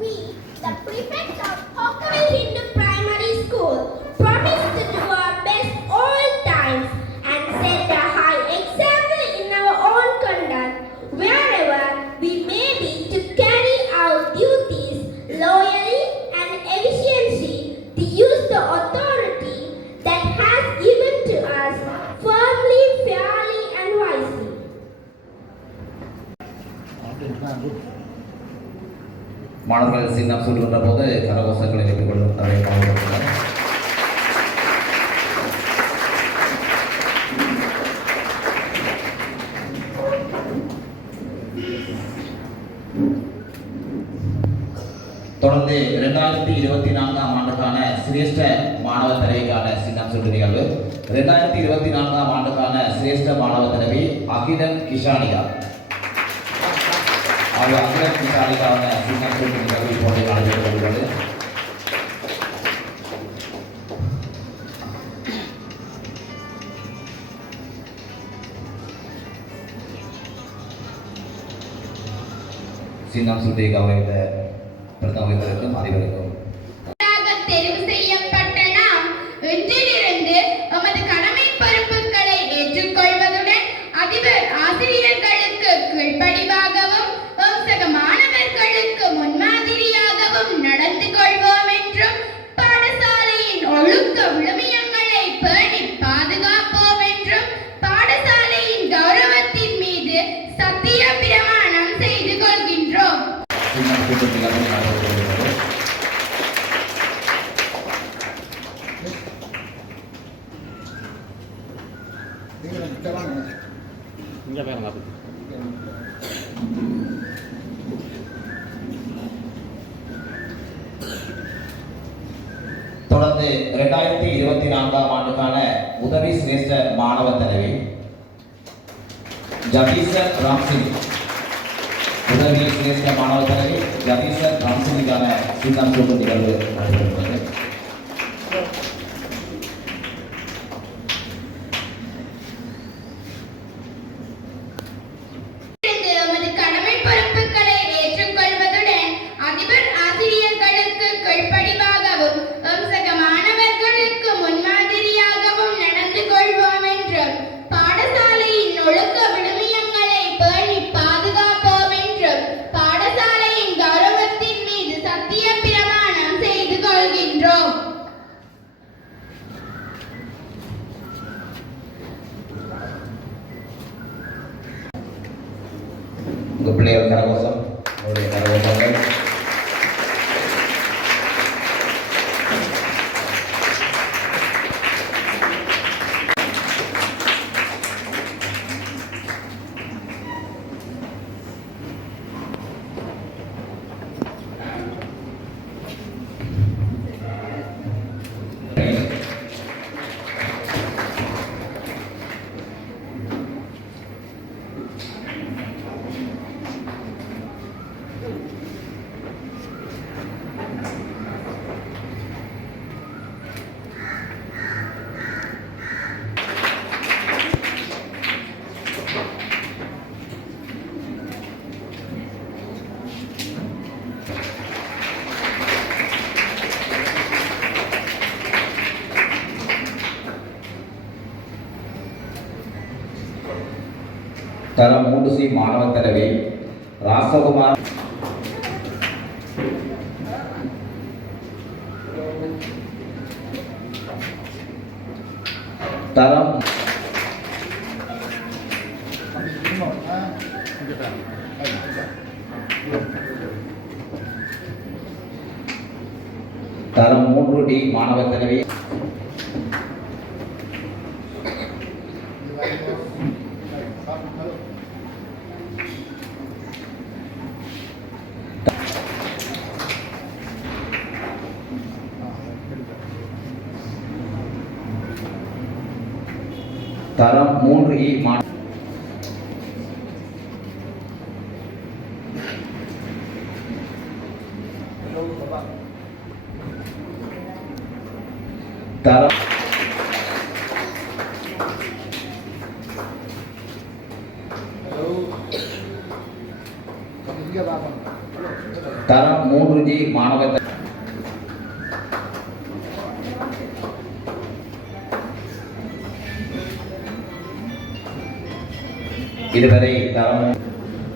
we, the prefects of Hockerville சொல்கின்ற போது கரகோசங்களை வைத்துக் கொள்கின்றதை காணப்படுகிறது தொடர்ந்து இரண்டாயிரத்தி இருபத்தி நான்காம் ஆண்டுக்கான சிரேஷ்ட மாணவர் தலைவிக்கான சின்னம் சுற்று நிகழ்வு. இரண்டாயிரத்தி இருபத்தி நான்காம் ஆண்டுக்கான சிரேஷ்ட மாணவர் தலைவி அகிலன் கிஷானியா அவர் அகிலன் கிஷானிகாவான சிங்கப்பூர் சுற்று நிகழ்வு இப்போது நடைபெற்று வருகிறது சின்னம் சுட்டி கௌரவித்த பிரதம தொடர்ந்து இரண்டாயிரத்தி இருபத்தி நான்காம் ஆண்டுக்கான உதவி சிரேஷ்ட மாணவர் தலைவி ஜபீசர் ராம்சிங் உதவி சிரேஷ்ட மாணவர் தலைவி ஜபீசர் ராம்சிங்குக்கான சின்னம் சூட்டு நிகழ்வு நடைபெறுகிறது. தரம் மூன்று சி மாணவ தலைவி ராசகுமார். தரம். தரம் மூன்று டி மாணவ தலைவி தரம் மூன்று இ மாணவர் தரம் தரம் மூன்று ஜி மாணவர் இதுவரை தரம்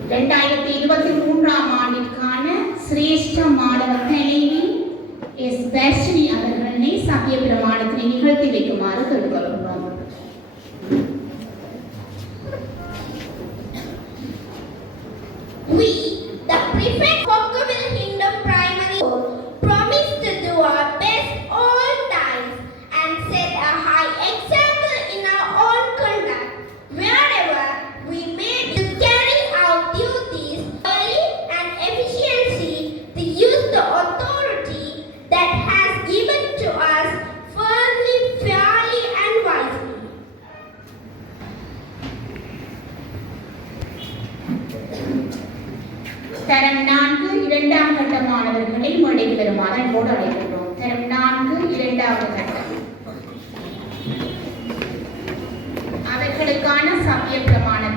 இரண்டாயிரத்தி இருபத்தி மூன்றாம் ஆண்டிற்கான சிரேஷ்ட மாணவர் பிரமாணத்தினை நிகழ்த்தி வைக்குமாறு கேட்டுக்கொள்கிறோம் We, the prefect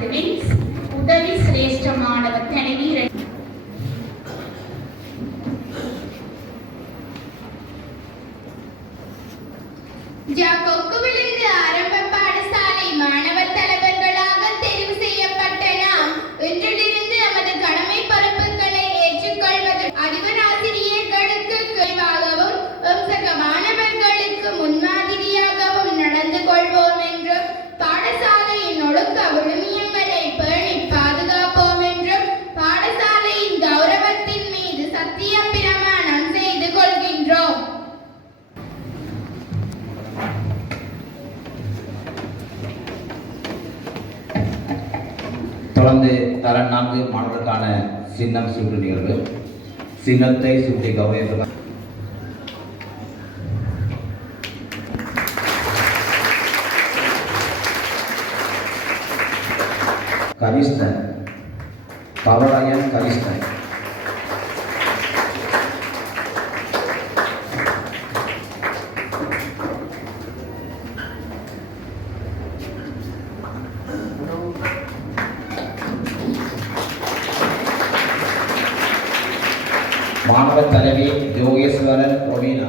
பிரமாணத்தினை உதவி சிரேஷ்டமானவர். தலைவி தொடர்ந்து தர நான்கு மாணவர்களுக்கான சின்னம் சூட்டு நிகழ்வு. சின்னத்தை சூட்டி கௌரவிப்பது கரிஷ்ணன் மாணவர் தலைவி யோகேஸ்வரன் பிரவீனா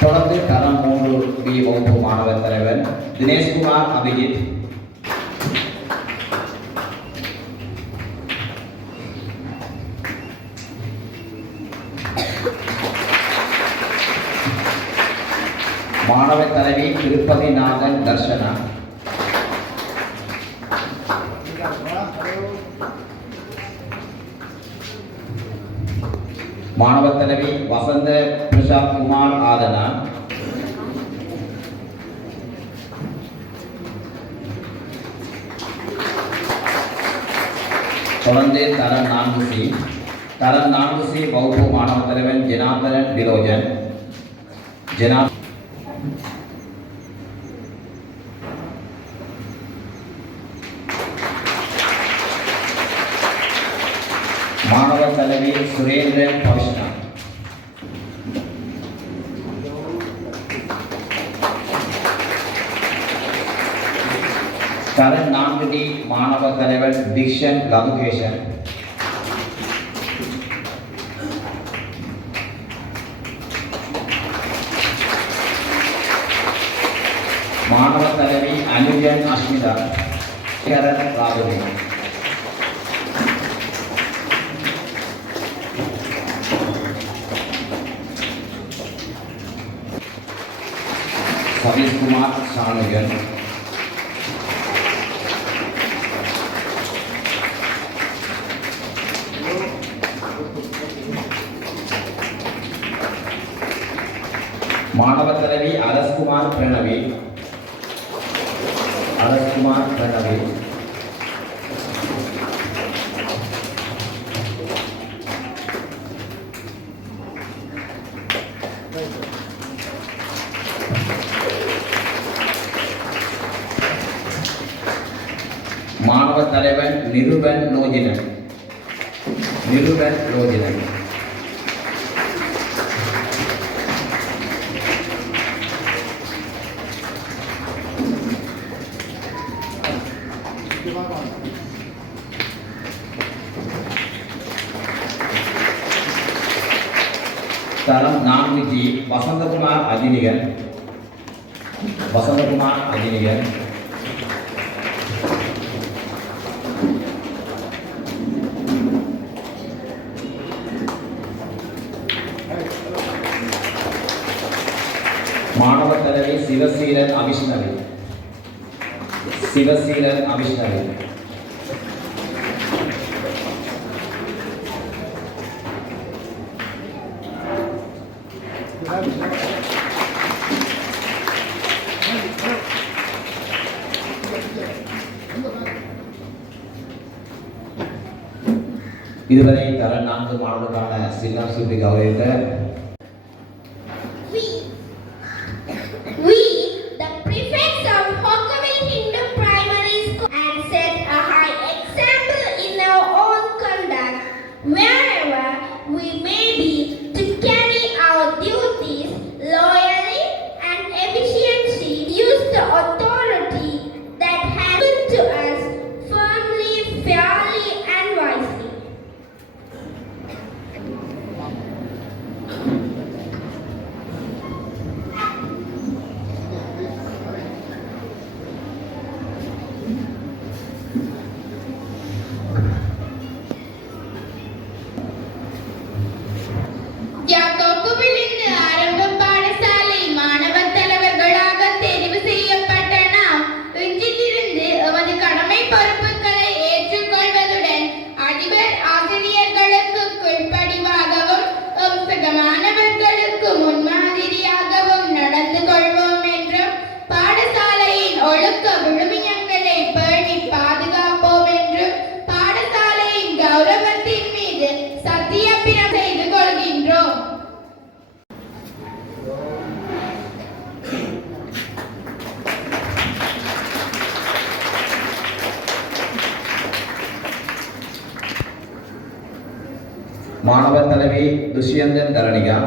தொடர்ந்து தரம் மூன்று பி வகுப்பு மாணவர் தலைவர் தினேஷ்குமார் அபிஜித் மாணவர் தலைவி திருப்பதி ದರ್ಶನ மாணவ தலைவி வசந்த பிரசாத் குமார் ஆதனா. தொடர்ந்து தரம் நான்கு சி. தரம் நான்கு சி வகுப்பு மாணவ தலைவன் ஜனார்தனன் விரோஜன். ஜனா congregation. മാണവ തലവി അനുജൻ അസ്മിത ശരൺ റാവുലി സതീഷ് കുമാർ സാണുകൻ தலைவி அரஸ்குமார் பிரணவி அரஸ்குமார் பிரணவி மாணவர் தலைவன் நிருபன் லோஜினன் நிருபன் லோஜினன் அஜினிகன் வசந்தகுமார் அஜினிகன் மாணவ தலைவி சிவசீலன் அவிஷ்ணவி சிவசீலன் அவிஷ்ணவி இதுவரை தர நான்கு மாணவர்களுக்கான சின்னம் சுட்டி கௌரவித்த மாணவர் தலைவி துஷ்யந்தன் தரணிகா.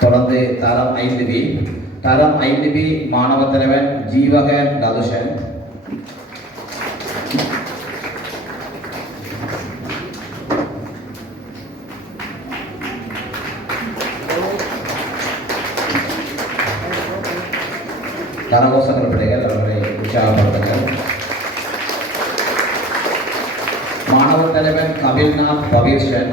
தொடர்ந்து தரம் ஐந்து பி. தரம் ஐந்து பி மாணவ தலைவன் ஜீவகன் ததுஷன் கரகோஷங்கள் பிள்ளைகள் அவர்களை உற்சாகப்படுத்துங்கள். மாணவ தலைவன் கபில்நாத் பவீர்ஷன்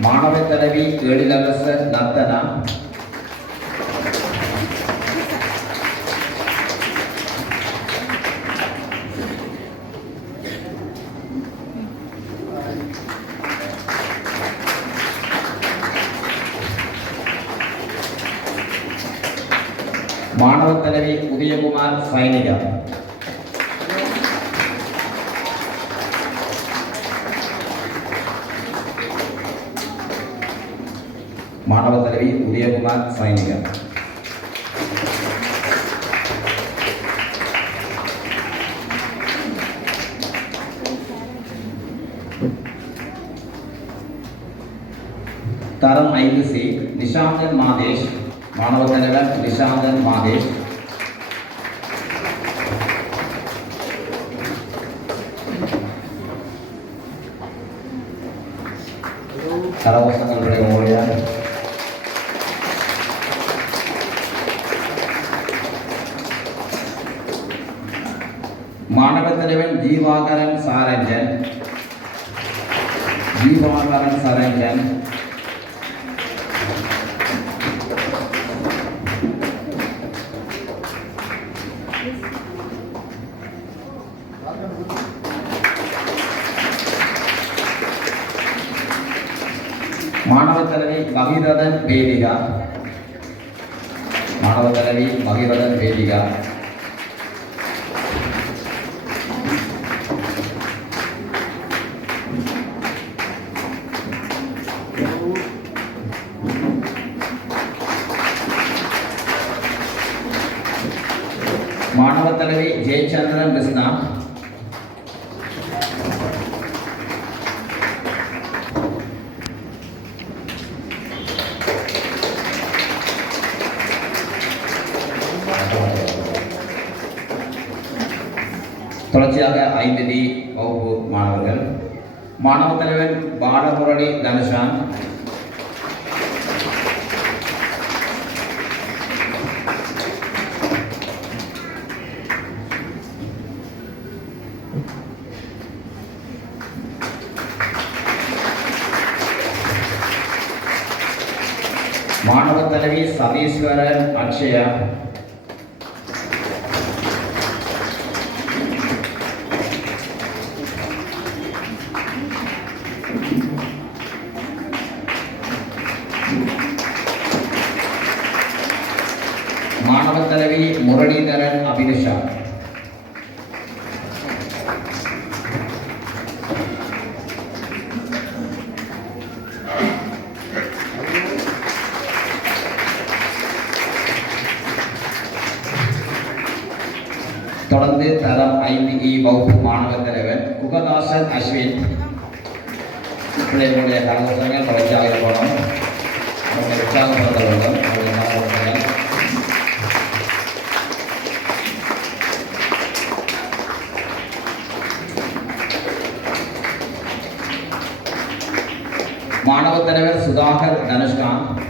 மாணவ தலைவி எழிலரசர் நர்த்தனா மாணவ தலைவி உதயகுமார் சைனிகா உதயகுமார் சைனிகர் தரம் ஐந்து சி நிஷாந்தன் மாதேஷ் மாணவ தலைவர் நிஷாந்தன் மாதேஷ் சாரஞ்சன் ஜீவாகரன் சாரஞ்சன் மாணவ தலைவி மகிரதன் வேதிகா மாணவ தலைவி மகிரதன் வேதிகா தொடர்ச்சியாக ஐந்து டி வகுப்பு மாணவர்கள் மாணவ தலைவர் பாலமுரளி தனுஷான் மாணவ தலைவி சதீஸ்வரன் அக்ஷயா தலைவி முரளிதரன் அபினிஷா தொடர்ந்து தரம் ஐந்து இ வகுப்பு மாணவர் தலைவர் குகதாசன் அஸ்வின் பிள்ளைகளுடைய கலவசங்கள் தொடர்ச்சியாக இருக்கணும் மாணவ தலைவர் சுதாகர் தனுஷ்காந்த்.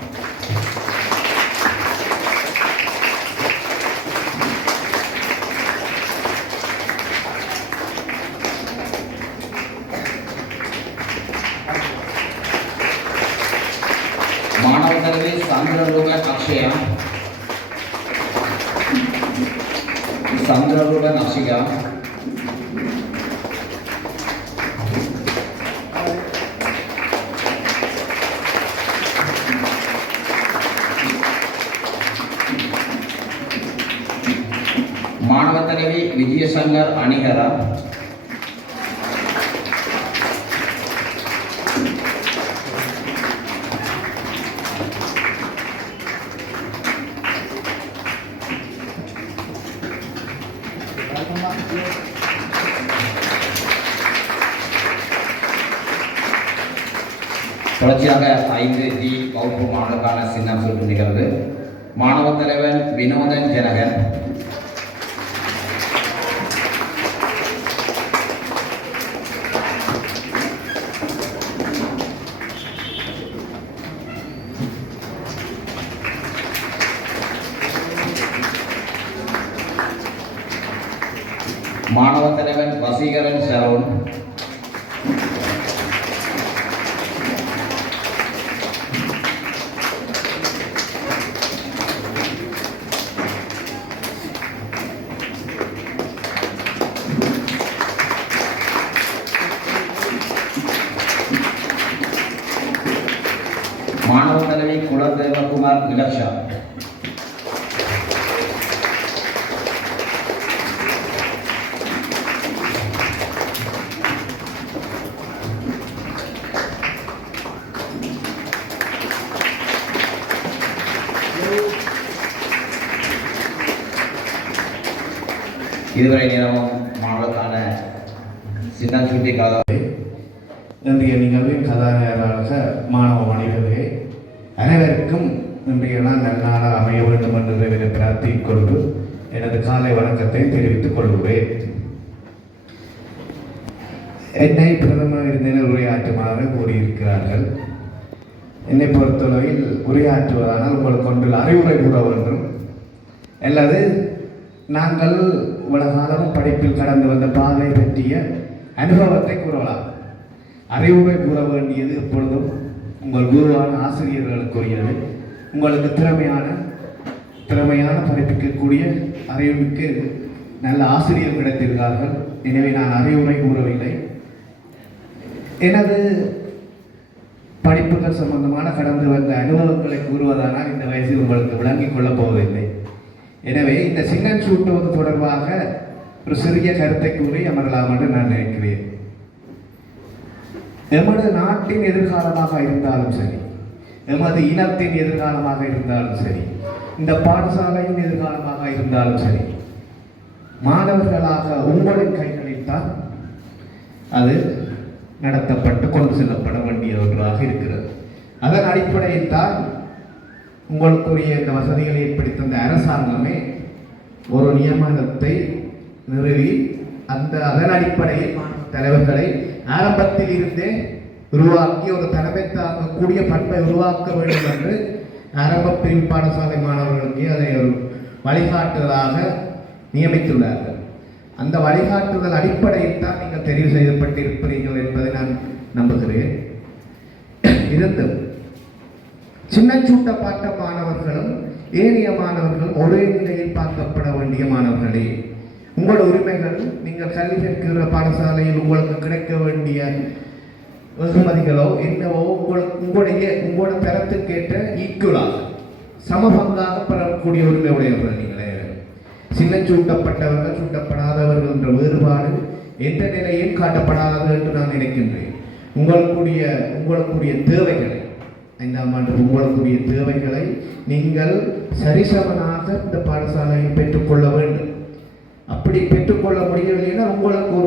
மாணவ தலைவி விஜயசங்கர் அணிகரா. தொடர்ச்சியாக ஐந்து டி வகுப்பு மாணவர்களுக்கான சின்னம் சுற்று நிகழ்வு. மாணவ தலைவன் வினோதன் ஜனகன். மாணவ தலைவன் வசீகரன் இதுவரை நேரமும் மாணவர்களுக்கான சின்ன சுட்டி கலா இன்றைய நிகழ்வின் கதாநாயகராக மாணவ மனிதர்களே அனைவருக்கும் இன்றைய நாள் நன்னாளாக அமைய வேண்டும் என்று இறைவனை பிரார்த்திக் கொண்டு எனது காலை வணக்கத்தை தெரிவித்துக் கொள்கிறேன். என்னை பிரதம விருந்தினர் உரையாற்றுமாறு கூறியிருக்கிறார்கள். என்னை பொறுத்தளவில் உரையாற்றுவதானால் உங்களுக்கு ஒன்றில் அறிவுரை கூற வேண்டும் அல்லது நாங்கள் இவ்வளவு காலம் படிப்பில் கடந்து வந்த பாதை பற்றிய அனுபவத்தை கூறலாம். அறிவுரை கூற வேண்டியது எப்பொழுதும் உங்கள் குருவான ஆசிரியர்களுக்குரியது. உங்களுக்கு திறமையான திறமையான படிப்பிக்கக்கூடிய அறிவுமிக்க நல்ல ஆசிரியர் கிடைத்திருந்தார்கள். எனவே நான் அறிவுரை கூறவில்லை. எனது படிப்புகள் சம்பந்தமான கடந்து வந்த அனுபவங்களை கூறுவதானால் இந்த வயசில் உங்களுக்கு விளங்கிக் கொள்ளப் போவதில்லை. எனவே இந்த சின்னம் சூட்டுவது தொடர்பாக ஒரு சிறிய கருத்தை கூறி அமரலாம் என்று நான் நினைக்கிறேன். எமது நாட்டின் எதிர்காலமாக இருந்தாலும் சரி எமது இனத்தின் எதிர்காலமாக இருந்தாலும் சரி இந்த பாடசாலையின் எதிர்காலமாக இருந்தாலும் சரி மாணவர்களாக உங்களின் கைகளில் தான் அது நடத்தப்பட்டு கொண்டு செல்லப்பட வேண்டிய ஒன்றாக இருக்கிறது. அதன் அடிப்படையில் தான் உங்களுக்குரிய இந்த வசதிகளை ஏற்படுத்த இந்த அரசாங்கமே ஒரு நியமனத்தை நிறுவி அந்த அதன் அடிப்படையில் தலைவர்களை ஆரம்பத்தில் இருந்தே உருவாக்கி ஒரு தலைமை தாங்கக்கூடிய பண்பை உருவாக்க வேண்டும் என்று ஆரம்ப பிரிவு பாடசாலை மாணவர்களுக்கு அதை ஒரு வழிகாட்டுதலாக நியமித்துள்ளார்கள். அந்த வழிகாட்டுதல் அடிப்படையில் தான் நீங்கள் தெரிவு செய்யப்பட்டிருப்பீர்கள் என்பதை நான் நம்புகிறேன். இருந்தும் சின்னச்சூட்டப்பட்ட மாணவர்களும் ஏனைய மாணவர்களும் ஒரே நிலையில் பார்க்கப்பட வேண்டிய மாணவர்களே உங்கள் உரிமைகள் நீங்கள் கல்வி கற்கிற பாடசாலையில் உங்களுக்கு கிடைக்க வேண்டிய வெகுமதிகளோ என்னவோ உங்களுக்கு உங்களுடைய உங்களோட தரத்துக்கேற்ற ஈக்குவலாக சமபங்காக பெறக்கூடிய உரிமை உடையவர்கள் நீங்களே. சின்னச்சூட்டப்பட்டவர்கள் சூட்டப்படாதவர்கள் என்ற வேறுபாடு எந்த நிலையும் காட்டப்படாது என்று நான் நினைக்கின்றேன். உங்களுக்குரிய உங்களுக்குரிய தேவைகளை ஐந்தாம் ஆண்டு உங்களுக்குரிய தேவைகளை நீங்கள் சரிசமனாக இந்த பாடசாலையில் பெற்றுக்கொள்ள வேண்டும். அப்படி பெற்றுக்கொள்ள முடியவில்லைன்னா உங்களுக்கு ஒரு